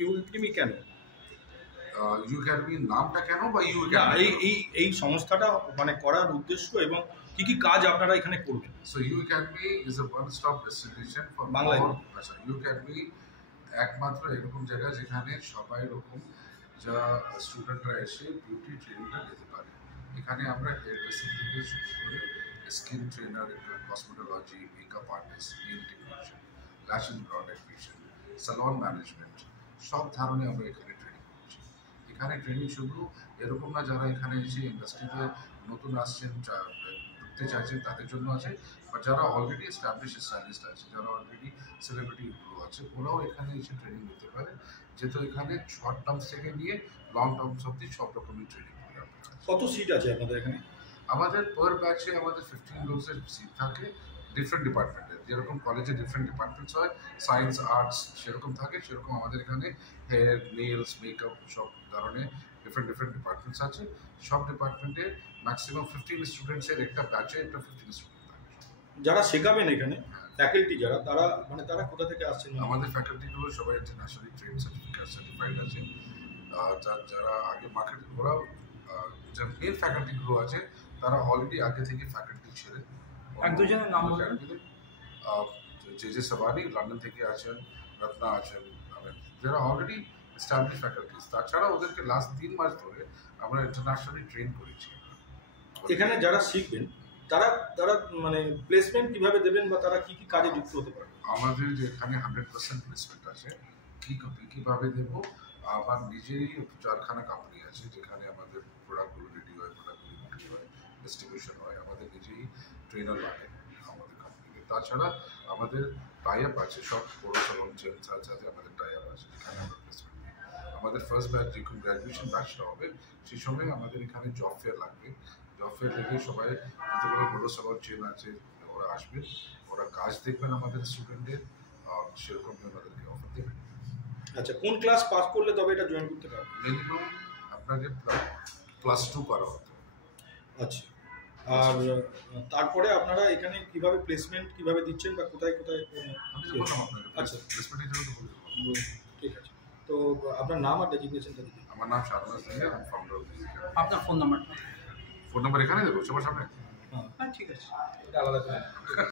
You academy কেন? You একাডেমির নামটা কেন বা ইউ না, একাডেমি এই সংস্থাটা মানে করার উদ্দেশ্য এবং কি কি কাজ আপনারা এখানে করবেন? So U Academy is a one stop destination for বাংলায় আচ্ছা, ইউ একাডেমি একমাত্র এরকম জায়গা যেখানে সবাই রকম যা স্টুডেন্টরা এসে বিউটি ট্রেনিংটা নিতে পারে। এখানে আমরা হেয়ার ড্রেসিং থেকে শুরু করে skin trainer, cosmetology, makeup artist, nail technician, lash and brow technician, salon management সব ধরনের আমরা এখানে ট্রেনিং করছি। এখানে ট্রেনিং শুধু এরকম না যারা এখানে এসে ইন্ডাস্ট্রিতে নতুন আসছেন ঢুকতে চাইছেন তাদের জন্য আছে, বা যারা অলরেডি এস্টাবলিশ স্টাইলিস্ট আছে, যারা অলরেডি সেলিব্রিটিগুলো আছে, ওরাও এখানে এসে ট্রেনিং নিতে পারে। যেহেতু এখানে শর্ট টার্মস থেকে নিয়ে লং টার্মস অব্দি সব রকমের ট্রেনিং করে। কত সিট আছে আপনাদের এখানে? আমাদের পার ব্যাচে আমাদের 15 লোকসের সিট থাকে ডিফারেন্ট ডিপার্টমেন্টের। যেরকম কলেজে ডিফারেন্ট ডিপার্টমেন্টস হয়, সায়েন্স আর্টস সেরকম থাকে, সেরকম আমাদের এখানে হেয়ার, নেলস, মেকআপ সব ধরনের ডিফারেন্ট ডিপার্টমেন্টস আছে। সব ডিপার্টমেন্টে ম্যাক্সিমাম 15 স্টুডেন্টসের একটা ব্যাচে একটা 15 স্টুডেন্ট থাকে। যারা শেখাবেন এখানে ফ্যাকাল্টি যারা, তারা মানে তারা কোথা থেকে আসছেন? আমাদের ফ্যাকাল্টিগুলো সবাই ইন্টারন্যাশনালি ট্রেন সার্টিফাইড আছে। যারা আগে মার্কেট ওরাও যে মেন ফ্যাকাল্টিগুলো আছে তারা অলরেডি আগে থেকে ফ্যাকাল্টি ছিলেন। এক দুজনের নাম জে সবানি লন্ডন থেকে আছেন, রত্না আছেন, যারা অলরেডি এস্টাবলিশ ফ্যাকাল্টিস। তাছাড়া ওদেরকে লাস্ট 3 মাস ধরে আমরা ইন্টারন্যাশনালি ট্রেন করেছি। এখানে যারা শিখবেন তারা তারা মানে প্লেসমেন্ট কিভাবে দেবেন বা তারা কি কি কাজে যুক্ত হতে পারে? আমাদের যেখানে 100% প্লেসমেন্ট আছে। কীভাবে দেবো, আমার নিজেরই চারখানা কোম্পানি আছে যেখানে আমাদের প্রোডাক্টগুলো রেডি হয়, প্রোডাক্টগুলো বিক্রি হয়, ডিস্ট্রিবিউশন হয়। আমাদের নিজেই ট্রেনার লাগে আমাদের কোম্পানিতে। তাছাড়া আমাদের টাই আপ আছে, সব বড়ো সালন চেনসার সাথে আমাদের টাই আপ আছে যেখানে আমরা প্লেসমেন্ট দিই। আমাদের ফার্স্ট ব্যাচ যখন গ্র্যাজুয়েশন ব্যাচটা হবে সেই সময় আমাদের এখানে জব ফেয়ার লাগবে। জব ফেয়ার লেগে সবাই যতগুলো বড়ো সালন চেন আছে ওরা আসবে, ওরা কাজ দেখবেন আমাদের স্টুডেন্টদের, সেরকম ওনাদেরকে অফার দেবেন। আচ্ছা, কোন ক্লাস পাস করলে তবে এটা জয়েন করতে পারবে? মিনিমাম আপনাকে +2 করা হতে হবে। আচ্ছা, আর তারপরে আপনারা এখানে কিভাবে প্লেসমেন্ট কিভাবে দিচ্ছেন বা কোথায় কোথায়? আচ্ছা, প্লেসমেন্টের জন্য ঠিক আছে। তো আপনার নাম আর ডেজিগনেশনটা দিন। আমার নাম শাহনাজ সিং, আমি ফাউন্ডার। আপনার ফোন নাম্বারটা? ফোন নাম্বার এখানে দেবো সবার সামনে? হ্যাঁ, ঠিক আছে, এটা আলাদা করে।